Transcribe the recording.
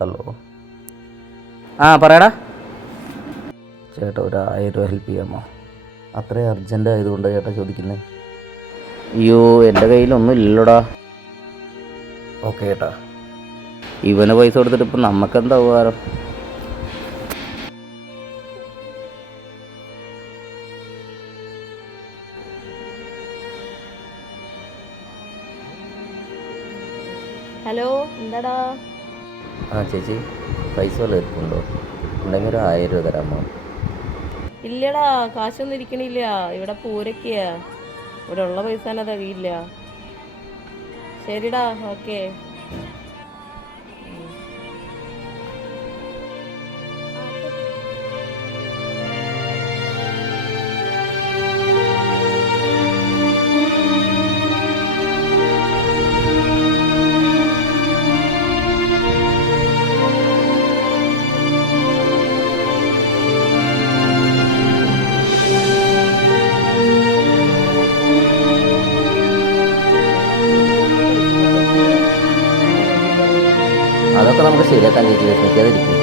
Hello, ആ പറയടാ ചേട്ടാ. ഒരു 1000 രൂപ ഹെൽപ്പ് ചെയ്യാമോ? അത്രയും അർജൻറ്റ് ആയതുകൊണ്ട് ചേട്ടാ ചോദിക്കുന്നത്. അയ്യോ, എൻ്റെ കയ്യിലൊന്നും ഇല്ലടാ. ഓക്കെ ചേട്ടാ. ഇവന് പൈസ കൊടുത്തിട്ട് ഇപ്പം നമുക്കെന്താ ഉപകാരം? ഹലോ, എന്താടാ? ആ ചേച്ചി, പൈസ വല്ലതും ഇരിപ്പുണ്ടോ? ഉണ്ടെങ്കിൽ ഒരു 1000 രൂപ തരാമോ? ഇല്ലടാ, കാശൊന്നും ഇരിക്കണില്ല. ഇവിടെ പൂരൊക്കെയാ. ഇവിടെ ഉള്ള പൈസ തന്നെ തികയില്ല. ശരിടാ, ഓക്കെ. അതൊക്കെ നമുക്ക് ശരിയാക്കാൻ ചേച്ചി, വിഷമിക്കാതിരിക്കും.